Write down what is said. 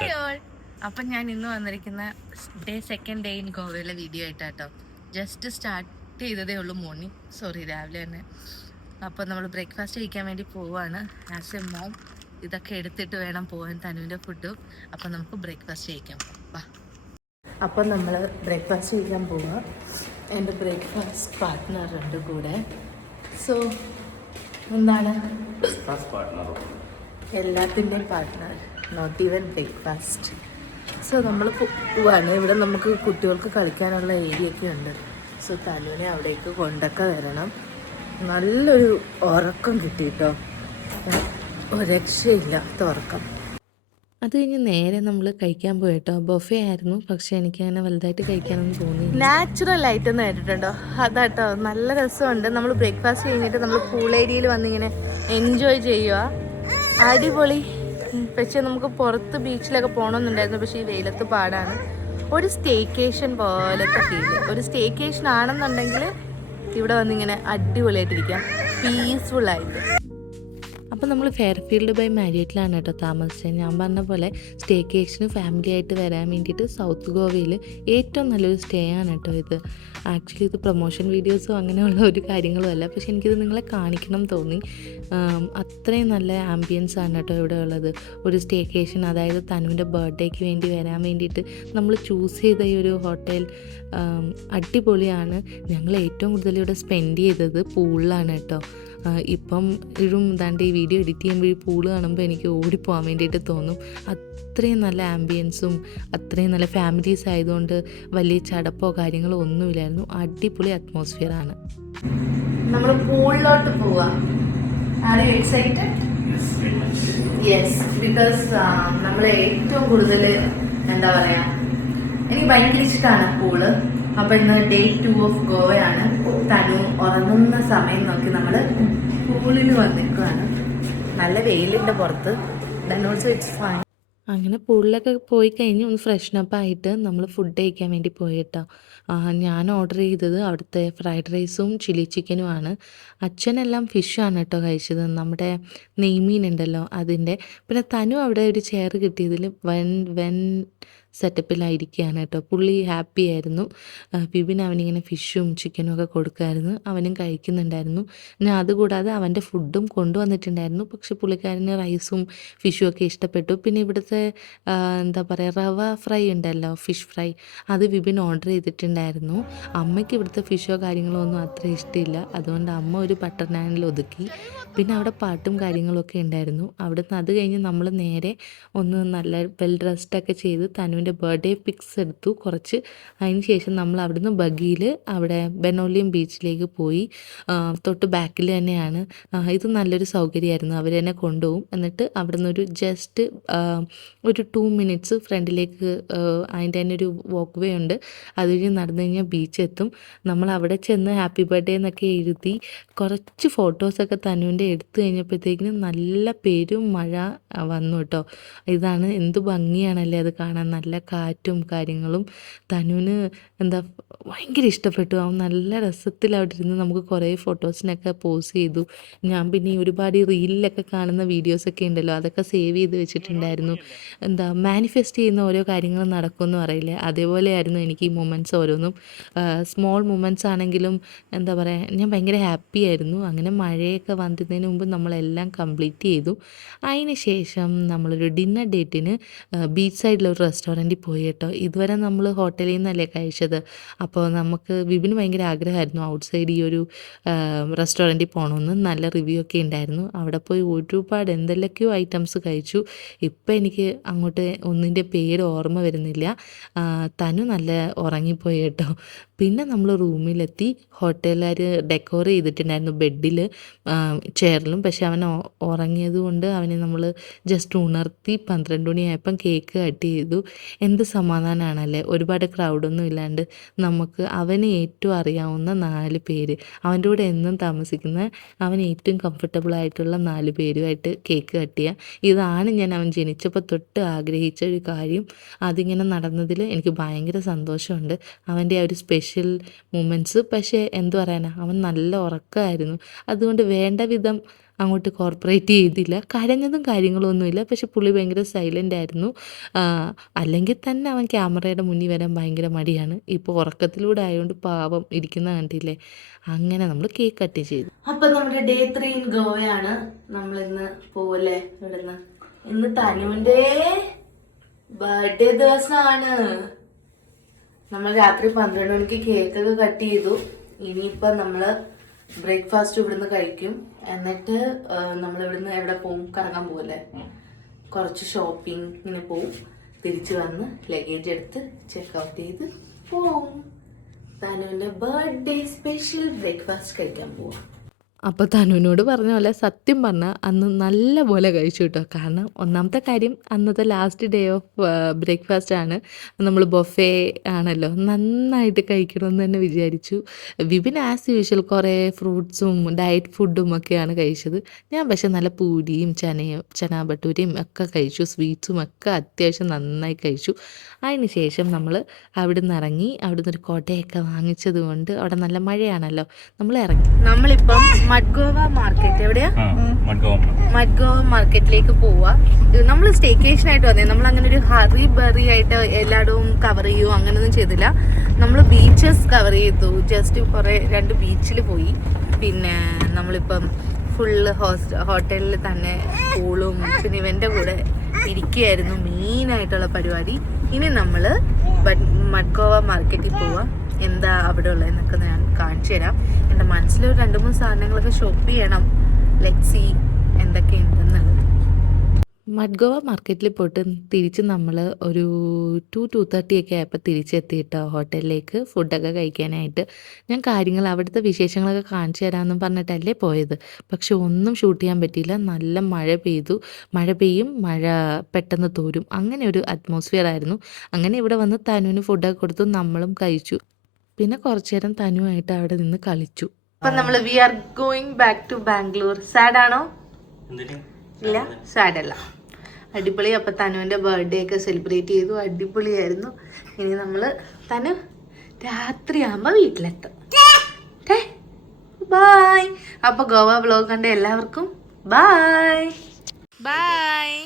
Hi all. അപ്പം ഞാൻ ഇന്ന് വന്നിരിക്കുന്ന സെക്കൻഡ് ഡേ ഇൻ ഗോവയിലെ വീഡിയോ ആയിട്ടാട്ടോ. ജസ്റ്റ് സ്റ്റാർട്ട് ചെയ്തതേ ഉള്ളൂ മോർണിംഗ്, സോറി രാവിലെ തന്നെ. അപ്പോൾ നമ്മൾ ബ്രേക്ക്ഫാസ്റ്റ് കഴിക്കാൻ വേണ്ടി പോവാണ്. ആസ് എ മോം ഇതൊക്കെ എടുത്തിട്ട് വേണം പോകാൻ തനുവിൻ്റെ ഫുഡും. അപ്പം നമുക്ക് ബ്രേക്ക്ഫാസ്റ്റ് കഴിക്കാൻ പോവാം. അപ്പം നമ്മൾ ബ്രേക്ക്ഫാസ്റ്റ് കഴിക്കാൻ പോവുക. എൻ്റെ ബ്രേക്ക്ഫാസ്റ്റ് പാർട്ട്ണർ ഉണ്ട് കൂടെ. സോ എന്താണ് എല്ലാത്തിൻ്റെയും partner, not even breakfast. So നമ്മൾ പോവാണ്. ഇവിടെ നമുക്ക് കുട്ടികൾക്ക് കളിക്കാനുള്ള ഏരിയ ഒക്കെ ഉണ്ട്. സോ തനുവിനെ അവിടേക്ക് കൊണ്ടൊക്കെ വരണം. നല്ലൊരു ഉറക്കം കിട്ടിയിട്ടോ, ഒരു രക്ഷയില്ലാത്ത ഉറക്കം. അത് കഴിഞ്ഞ് നേരെ നമ്മൾ കഴിക്കാൻ പോയിട്ടോ. ബൊഫേ ആയിരുന്നു, പക്ഷെ എനിക്ക് അങ്ങനെ വലുതായിട്ട് കഴിക്കാനൊന്നും തോന്നി. നാച്ചുറൽ ആയിട്ട് എന്ന് കേട്ടിട്ടുണ്ടോ, അതാട്ടോ നല്ല രസമുണ്ട്. നമ്മൾ ബ്രേക്ക്ഫാസ്റ്റ് കഴിഞ്ഞിട്ട് നമ്മൾ പൂൾ ഏരിയയിൽ വന്നിങ്ങനെ എൻജോയ് ചെയ്യുക. അടിപൊളി. പക്ഷെ നമുക്ക് പുറത്ത് ബീച്ചിലൊക്കെ പോകണമെന്നുണ്ടായിരുന്നു, പക്ഷേ ഈ വെയിലത്ത് പാടാണ്. ഒരു സ്റ്റേക്കേഷൻ പോലത്തെ ഫീല്. ഒരു സ്റ്റേക്കേഷൻ ആണെന്നുണ്ടെങ്കിൽ ഇവിടെ വന്നിങ്ങനെ അടിപൊളിയായിട്ടിരിക്കാം, പീസ്ഫുള്ളായിട്ട്. അപ്പോൾ നമ്മൾ ഫെയർഫീൽഡ് ബൈ മാരിയറ്റിലാണ് കേട്ടോ താമസിച്ചത്. ഞാൻ പറഞ്ഞ പോലെ സ്റ്റേക്കേഷന് ഫാമിലി ആയിട്ട് വരാൻ വേണ്ടിയിട്ട് സൗത്ത് ഗോവയിൽ ഏറ്റവും നല്ലൊരു സ്റ്റേ ആണ് കേട്ടോ ഇത്. ആക്ച്വലി ഇത് പ്രൊമോഷൻ വീഡിയോസോ അങ്ങനെയുള്ള ഒരു കാര്യങ്ങളും അല്ല, പക്ഷെ എനിക്കിത് നിങ്ങളെ കാണിക്കണം തോന്നി. അത്രയും നല്ല ആംബിയൻസ് ആണ് കേട്ടോ ഇവിടെ ഉള്ളത്. ഒരു സ്റ്റേക്കേഷൻ, അതായത് തനുവിൻ്റെ ബർത്ത്ഡേക്ക് വേണ്ടി വരാൻ വേണ്ടിയിട്ട് നമ്മൾ ചൂസ് ചെയ്ത ഈ ഒരു ഹോട്ടൽ അടിപൊളിയാണ്. ഞങ്ങൾ ഏറ്റവും കൂടുതൽ ഇവിടെ സ്പെൻഡ് ചെയ്തത് പൂളിലാണ് കേട്ടോ. ഇപ്പം ഇതാണ്ട് ഈ വീഡിയോ എഡിറ്റ് ചെയ്യുമ്പോൾ ഈ പൂള് കാണുമ്പോൾ എനിക്ക് ഓടിപ്പോകാൻ വേണ്ടിയിട്ട് തോന്നും. അത്രയും നല്ല ആംബിയൻസും അത്രയും നല്ല ഫാമിലീസ് ആയതുകൊണ്ട് വലിയ ചടപ്പോ കാര്യങ്ങളോ ഒന്നുമില്ലായിരുന്നു. അടിപൊളി അറ്റ്മോസ്ഫിയറാണ്. നമ്മൾ പൂളിലോട്ട് പോവാം. യെസ്, ബിക്കോസ് നമ്മൾ ഏറ്റവും കൂടുതൽ എന്താ പറയുക, എനിക്ക് ഭയങ്കര ഇഷ്ടമാണ് പൂള്. അപ്പം ഇന്ന് ഡേ 2 ഓഫ് ഗോവയാണ്. തനു ഉറങ്ങുന്ന സമയം നോക്കി നമ്മൾ പൂളിന് വന്നിരിക്കുകയാണ്. നല്ല വെയിലുണ്ട് പുറത്ത്. Then also it's fine. അങ്ങനെ പൂളിലൊക്കെ പോയി കഴിഞ്ഞ് ഒന്ന് ഫ്രഷ്നപ്പ് ആയിട്ട് നമ്മൾ ഫുഡ് കഴിക്കാൻ വേണ്ടി പോയിട്ടോ. ഞാൻ ഓർഡർ ചെയ്തത് അവിടുത്തെ ഫ്രൈഡ് റൈസും ചില്ലി ചിക്കനുമാണ്. അച്ഛനെല്ലാം ഫിഷാണ് കേട്ടോ കഴിച്ചത്, നമ്മുടെ നെയ്മീൻ ഉണ്ടല്ലോ അതിൻ്റെ. പിന്നെ തനു അവിടെ ഒരു ചെയർ കിട്ടിയതിൽ വൻ സെറ്റപ്പിലായിരിക്കുകയാണ് കേട്ടോ. പുള്ളി ഹാപ്പി ആയിരുന്നു. വിപിൻ അവനിങ്ങനെ ഫിഷും ചിക്കനും ഒക്കെ കൊടുക്കുമായിരുന്നു, അവനും കഴിക്കുന്നുണ്ടായിരുന്നു. ഞാൻ അതുകൂടാതെ അവൻ്റെ ഫുഡും കൊണ്ടുവന്നിട്ടുണ്ടായിരുന്നു. പക്ഷെ പുള്ളിക്കാരന് റൈസും ഫിഷും ഒക്കെ ഇഷ്ടപ്പെട്ടു. പിന്നെ ഇവിടുത്തെ എന്താ പറയുക, റവ ഫ്രൈ ഉണ്ടല്ലോ, ഫിഷ് ഫ്രൈ, അത് വിപിൻ ഓർഡർ ചെയ്തിട്ടുണ്ടായിരുന്നു. അമ്മയ്ക്ക് ഇവിടുത്തെ ഫിഷോ കാര്യങ്ങളോ ഒന്നും അത്ര ഇഷ്ടമില്ല, അതുകൊണ്ട് അമ്മ ഒരു ബട്ടർ നാനിൽ ഒതുക്കി. പിന്നെ അവിടെ പാട്ടും കാര്യങ്ങളൊക്കെ ഉണ്ടായിരുന്നു. അവിടുന്ന് അത് കഴിഞ്ഞ് നമ്മൾ നേരെ ഒന്ന് നല്ല വെൽ ഡ്രസ്ഡൊക്കെ ചെയ്ത് തനുവിൻ്റെ ബർത്ത്ഡേ പിക്സ് എടുത്തു കുറച്ച്. അതിന് ശേഷം നമ്മൾ അവിടുന്ന് ബഗിയിൽ അവിടെ ബെനോലിയം ബീച്ചിലേക്ക് പോയി. തൊട്ട് ബാക്കിൽ തന്നെയാണ്. ഇത് നല്ലൊരു സൗകര്യമായിരുന്നു, അവർ തന്നെ കൊണ്ടുപോകും. എന്നിട്ട് അവിടുന്ന് ഒരു ജസ്റ്റ് ഒരു 2 മിനിറ്റ്സ് ഫ്രണ്ടിലേക്ക് അതിൻ്റെ തന്നെ ഒരു വാക്ക് വേ ഉണ്ട്, അതുവഴി നടന്നു കഴിഞ്ഞാൽ ബീച്ച് എത്തും. നമ്മൾ അവിടെ ചെന്ന് ഹാപ്പി ബർത്ത്ഡേ എന്നൊക്കെ എഴുതി കുറച്ച് ഫോട്ടോസൊക്കെ തനുവിൻ്റെ എടുത്തു കഴിഞ്ഞപ്പോഴത്തേക്കിനും നല്ല പെരും മഴ വന്നു കേട്ടോ. ഇതാണ്, എന്ത് ഭംഗിയാണല്ലേ അത് കാണാൻ, നല്ല കാറ്റും കാര്യങ്ങളും. തനുവിന് എന്താ ഭയങ്കര ഇഷ്ടപ്പെട്ടു. അവൻ നല്ല രസത്തിൽ അവിടെ ഇരുന്ന് നമുക്ക് കുറേ ഫോട്ടോസിനൊക്കെ പോസ് ചെയ്തു. ഞാൻ പിന്നെ ഒരുപാട് ഈ റീലിലൊക്കെ കാണുന്ന വീഡിയോസൊക്കെ ഉണ്ടല്ലോ, അതൊക്കെ സേവ് ചെയ്ത് വെച്ചിട്ടുണ്ടായിരുന്നു. എന്താ മാനിഫെസ്റ്റ് ചെയ്യുന്ന ഓരോ കാര്യങ്ങൾ നടക്കുമെന്ന് പറയില്ലേ, അതേപോലെയായിരുന്നു എനിക്ക് ഈ മൊമെൻറ്റ്സ് ഓരോന്നും. സ്മോൾ മൊമെൻറ്റ്സ് ആണെങ്കിലും എന്താ പറയുക, ഞാൻ ഭയങ്കര ഹാപ്പി ആയിരുന്നു. അങ്ങനെ മഴയൊക്കെ വന്നതിന് മുമ്പ് നമ്മളെല്ലാം കംപ്ലീറ്റ് ചെയ്തു. അതിന് ശേഷം നമ്മളൊരു ഡിന്നർ ഡേറ്റിന് ബീച്ച് സൈഡിലൊരു റെസ്റ്റോറൻറ്റിൽ പോയി കേട്ടോ. ഇതുവരെ നമ്മൾ ഹോട്ടലിൽ നിന്നല്ലേ കഴിച്ചത്. അപ്പോൾ നമുക്ക് വിപിന് ഭയങ്കര ആഗ്രഹമായിരുന്നു ഔട്ട് സൈഡ് ഈ ഒരു റെസ്റ്റോറൻറ്റിൽ പോകണമെന്ന്. നല്ല റിവ്യൂ ഒക്കെ ഉണ്ടായിരുന്നു. അവിടെ പോയി ഒരുപാട് എന്തെല്ലാമൊക്കെയോ ഐറ്റംസ് കഴിച്ചു. ഇപ്പം എനിക്ക് അങ്ങോട്ട് ഒന്നിൻ്റെ പേര് ഓർമ്മ വരുന്നില്ല. തനു നല്ല ഉറങ്ങിപ്പോയി കേട്ടോ. പിന്നെ നമ്മൾ റൂമിലെത്തി. ഹോട്ടലുകാർ ഡെക്കോർ ചെയ്തിട്ടുണ്ടായിരുന്നു ബെഡിൽ, ചെയറിലും. പക്ഷെ അവൻ ഉറങ്ങിയത് കൊണ്ട് അവനെ നമ്മൾ ജസ്റ്റ് ഉണർത്തി 12 മണിയായപ്പം കേക്ക് കട്ട് ചെയ്തു. എന്ത് സമാധാനമാണല്ലേ, ഒരുപാട് ക്രൗഡൊന്നും ഇല്ലാണ്ട് നമുക്ക് അവന് ഏറ്റവും അറിയാവുന്ന 4 പേര്, അവൻ്റെ കൂടെ എന്നും താമസിക്കുന്ന, അവന് ഏറ്റവും കംഫർട്ടബിൾ ആയിട്ടുള്ള 4 പേരുമായിട്ട് കേക്ക് കട്ട് ചെയ്യുക. ഇതാണ് ഞാൻ അവൻ ജനിച്ചപ്പോൾ തൊട്ട് ആഗ്രഹിച്ച ഒരു കാര്യം. അതിങ്ങനെ നടന്നതിൽ എനിക്ക് ഭയങ്കര സന്തോഷമുണ്ട്. അവൻ്റെ ആ ഒരു സ്പെഷ്യൽ മൊമെൻറ്റ്സ്. പക്ഷേ എന്തു പറയാനാ, അവൻ നല്ല ഉറക്കമായിരുന്നു. അതുകൊണ്ട് വേണ്ട വിധം അങ്ങോട്ട് കോർപ്പറേറ്റ് ചെയ്തില്ല. കരഞ്ഞതും കാര്യങ്ങളൊന്നുമില്ല. പക്ഷെ പുള്ളി ഭയങ്കര സൈലൻ്റ് ആയിരുന്നു. അല്ലെങ്കിൽ തന്നെ അവൻ ക്യാമറയുടെ മുന്നിൽ വരാൻ ഭയങ്കര മടിയാണ്. ഇപ്പോൾ ഉറക്കത്തിലൂടെ ആയതുകൊണ്ട് പാവം ഇരിക്കുന്ന കണ്ടില്ലേ. അങ്ങനെ നമ്മൾ കേക്ക് കട്ട് ചെയ്തു. അപ്പം നമ്മുടെ Day 3 ഇൻ ഗോവയാണ്. നമ്മളിന്ന് പോവല്ലേ ഇവിടുന്ന്. ഇന്ന് തനുവിൻ്റെ ബർത്ത്ഡേ ദിവസമാണ്. നമ്മൾ രാത്രി 12 മണിക്ക് കേക്കൊക്കെ കട്ട് ചെയ്തു. ഇനിയിപ്പം നമ്മൾ ബ്രേക്ക്ഫാസ്റ്റ് ഇവിടുന്ന് കഴിക്കും. എന്നിട്ട് നമ്മൾ ഇവിടുന്ന് എവിടെ പോവും? കറങ്ങാൻ പോവല്ലേ. കുറച്ച് ഷോപ്പിങ്ങിന് പോവും. തിരിച്ച് വന്ന് ലഗേജ് എടുത്ത് ചെക്കൗട്ട് ചെയ്ത് പോവും. തനുവിൻ്റെ ബർത്ത്ഡേ സ്പെഷ്യൽ ബ്രേക്ക്ഫാസ്റ്റ് കഴിക്കാൻ പോവാം. അപ്പോൾ തനുവിനോട് പറഞ്ഞ പോലെ സത്യം പറഞ്ഞാൽ അന്ന് നല്ല പോലെ കഴിച്ചു കേട്ടോ. കാരണം ഒന്നാമത്തെ കാര്യം അന്നത്തെ ലാസ്റ്റ് ഡേ ഓഫ് ബ്രേക്ക്ഫാസ്റ്റ് ആണ്. നമ്മൾ ബൊഫേ ആണല്ലോ, നന്നായിട്ട് കഴിക്കണമെന്ന് തന്നെ വിചാരിച്ചു. വിപിൻ ആസ് യൂഷ്വൽ കുറേ ഫ്രൂട്ട്സും ഡയറ്റ് ഫുഡും ഒക്കെയാണ് കഴിച്ചത്. ഞാൻ പക്ഷെ നല്ല പൂരിയും ചനാ ഭട്ടൂരിയും ഒക്കെ കഴിച്ചു. സ്വീറ്റ്സും ഒക്കെ അത്യാവശ്യം നന്നായി കഴിച്ചു. അതിന് ശേഷം നമ്മൾ അവിടെ നിന്ന് ഇറങ്ങി. അവിടെ നിന്നൊരു കൊടയൊക്കെ വാങ്ങിച്ചത് കൊണ്ട് അവിടെ നല്ല മഴയാണല്ലോ, നമ്മൾ ഇറങ്ങി. നമ്മളിപ്പം മഡ്ഗോവ മാർക്കറ്റ്, എവിടെയാ? മഡ്ഗോവ മാർക്കറ്റിലേക്ക് പോവാ. നമ്മൾ സ്റ്റേക്കേഷൻ ആയിട്ട് വന്നേ. നമ്മൾ അങ്ങനെ ഒരു ഹറി ബറി ആയിട്ട് എല്ലായിടവും കവർ ചെയ്യുമോ അങ്ങനെയൊന്നും ചെയ്തില്ല. നമ്മൾ ബീച്ചസ് കവർ ചെയ്തു. ജസ്റ്റ് കുറേ 2 ബീച്ചിൽ പോയി. പിന്നെ നമ്മളിപ്പം ഫുള്ള് ഹോട്ടലിൽ തന്നെ പൂളും പിന്നെ ഇവൻ്റെ കൂടെ ഇരിക്കുകയായിരുന്നു മെയിനായിട്ടുള്ള പരിപാടി. ഇനി നമ്മൾ മഡ്ഗോവ മാർക്കറ്റിൽ പോവാം. എന്താ അവിടെ ഉള്ളതെന്നൊക്കെ ഞാൻ കാണിച്ചു തരാം. എൻ്റെ മനസ്സിലൊരു 2-3 സാധനങ്ങളൊക്കെ ഷോപ്പ് ചെയ്യണം. Let's see എന്തൊക്കെയുണ്ടെന്നുള്ളത്. മഡ്ഗോവ മാർക്കറ്റിൽ പോയിട്ട് തിരിച്ച് നമ്മൾ ഒരു 2:30 ഒക്കെ ആയപ്പോൾ തിരിച്ചെത്തിയിട്ടോ ഹോട്ടലിലേക്ക് ഫുഡൊക്കെ കഴിക്കാനായിട്ട്. ഞാൻ കാര്യങ്ങൾ അവിടുത്തെ വിശേഷങ്ങളൊക്കെ കാണിച്ചു തരാമെന്നും പറഞ്ഞിട്ടല്ലേ പോയത്. പക്ഷെ ഒന്നും ഷൂട്ട് ചെയ്യാൻ പറ്റിയില്ല. നല്ല മഴ പെയ്തു. മഴ പെയ്യും, മഴ പെട്ടെന്ന് തോരും, അങ്ങനെ ഒരു അറ്റ്മോസ്ഫിയർ ആയിരുന്നു. അങ്ങനെ ഇവിടെ വന്ന് തനുവിന് ഫുഡൊക്കെ കൊടുത്തു, നമ്മളും കഴിച്ചു. പിന്നെ കുറച്ചു നേരം തനുവായിട്ട് അവിടെ നിന്ന് കളിച്ചു. അപ്പം നമ്മൾ we are going back to Bangalore. സാഡാണോ? ഇല്ല, സാഡല്ല. അടിപൊളി. അപ്പം തനുവിൻ്റെ ബർത്ത്ഡേ ഒക്കെ സെലിബ്രേറ്റ് ചെയ്തു. അടിപൊളിയായിരുന്നു. ഇനി നമ്മൾ തനു രാത്രിയാകുമ്പോൾ വീട്ടിലെത്തും. ബായ്. അപ്പോൾ ഗോവ വ്ലോഗ് കണ്ട എല്ലാവർക്കും ബായ്. ബായ്.